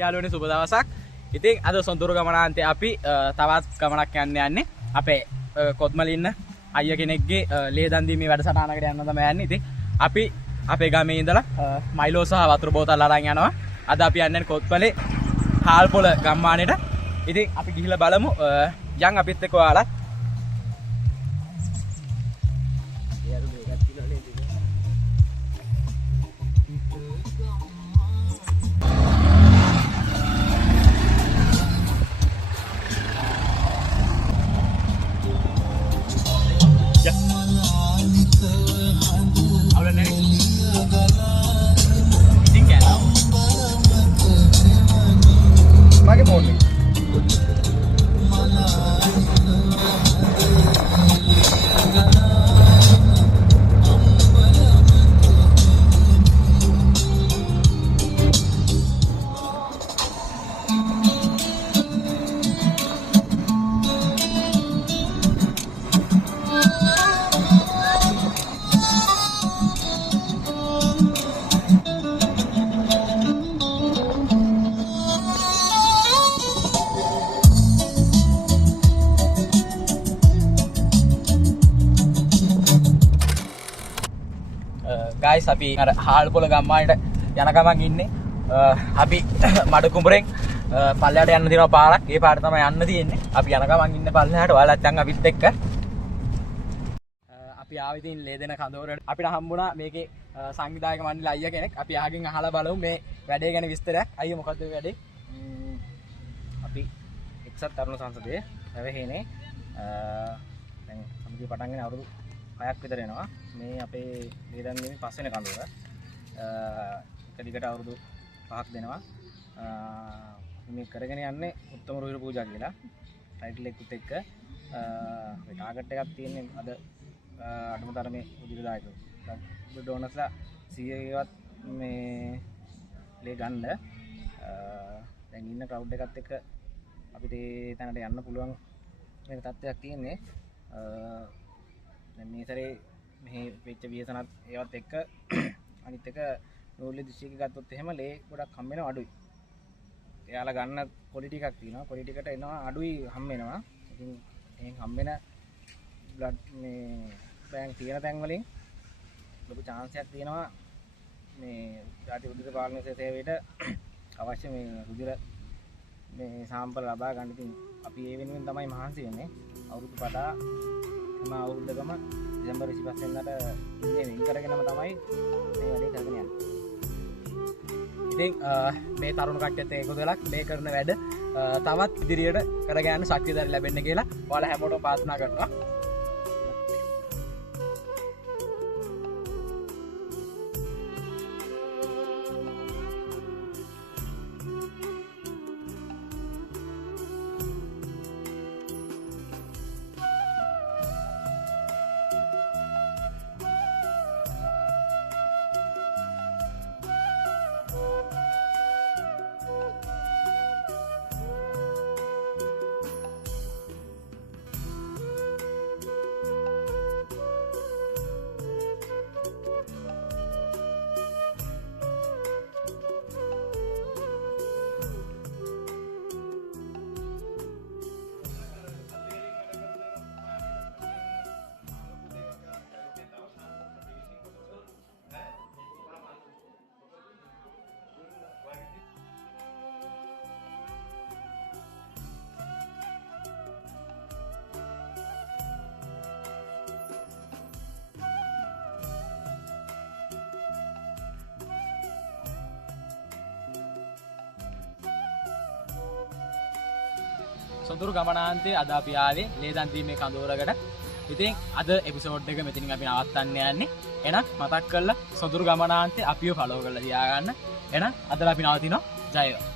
යාළුවනේ සුබ දවසක්. ඉතින් අද සොඳුරු ගමනාන්තේ අපි තවත් ගමනක් යන්නේ අපේ කොත්මලේ ඉන්න අයියා කෙනෙක්ගේ ලේ දන් දීමේ වැඩසටහනකට යන්න තමයි යන්නේ. ඉතින් අපි අපේ ගමේ ඉඳලා මයිලෝ සහ වතුර බෝතල් අරන් යනවා. අද අපි යන්නේ කොත්මලේ හාල්පොළ ගම්මානෙට. ඉතින් අපි ගිහිල්ලා බලමු යන් අපිත් එක්ක ඔයාලා. guys අපි අර හාල්පොළ ගම්මානට යන ගමන් ඉන්නේ. අපි මඩ කුඹරෙන් පල්ලයට යන්න දිනවා පාරක්. ඒ පාර තමයි යන්න තියෙන්නේ. අපි යන ගමන් ඉන්න පල්ලයට ඔයාලත් යන් අපිත් එක්ක. අපි ආවේ ඉතින් ලේ දෙන කඳවුරට. අපිට හම්බුණා මේකේ සංවිධායක මණ්ඩල අයියා කෙනෙක්. අපි ආගෙන් අහලා බලමු මේ වැඩේ ගැන විස්තරයක්. අයියා මොකද්ද මේ වැඩේ? අපි එක්සත් තරුණ සංසදයේ රැවහෙනේ දැන් සමිතිය පටන් ගෙන අවුරුදු 6ක් විතර එනවා. මේ අපේ ලේ දන් දීමේ පස්වෙනි කඳවුර. එක දිගට අවුරුදු 5ක් දෙනවා. මේ කරගෙන යන්නේ උත්තම රුහිර පූජා කියලා ටයිටල් එකත් එක්ක මේ ටාගට් එකක් තියෙන්නේ අද අඩුම තරමේ උදිරදායකව ඩෝනර්ස්ලා 100වත් මේ ලේ ගන්න දැන් ඉන්න ක්‍රවුඩ් එකත් එක්ක අපිට ඒ තැනට යන්න පුළුවන් මේක තත්ත්වයක් තියෙන්නේ. දැන් මේ සැරේ මෙහි වෙච්ච වියසනත් ඒවත් එක්ක අනිත් එක නෝර්ලි දිස්ත්‍රික්කය ගත්තොත් එහෙම ලේ ගොඩක් හම්බ වෙනවා අඩුයි. එයාලා ගන්න ක්වොලිටි එකක් තියෙනවා. ක්වොලිටි එකට එනවා අඩුයි හම්බ වෙනවා. ඉතින් එහෙන් හම්බ වෙන බ්ලඩ් මේ බැංක් තියෙන තැන් වලින් ලොකු chance එකක් තියෙනවා මේ ජාති උද්දිත පාලන සේවයට අවශ්‍ය මේ රුධිර මේ සාම්පල් ලබා ගන්න. ඉතින් අපි ඒ වෙනුවෙන් තමයි මහන්සි වෙන්නේ. අවුරුදු පතා හැම අවුරුද්දකම දෙසැම්බර් 25 වෙනිදාට ඉන්නේ වෙන් කරගෙනම තමයි මේ වැඩේ කරගෙන යන්නේ. ඉතින් මේ තරුණ කට්ටියත් එකතු වෙලා මේ කරන වැඩ තවත් ඉදිරියට කරගෙන යන්න ශක්තිය ධෛර්ය ලැබෙන්න කියලා ඔයාලා හැමෝටම ප්‍රාර්ථනා කරනවා. සොඳුරු ගමනාන්තේ අද අපි ආවේ ලේ දන් දීමේ කඳවුරකට. ඉතින් අද එපිසෝඩ් එක මෙතනින් අපි නවත්තන්න යන්නේ. එහෙනම් මතක් කරලා සොඳුරු ගමනාන්තේ අපිව ෆලෝ කරලා තියාගන්න. එහෙනම් අදලා අපි නවතිනවා. ජය වේවා.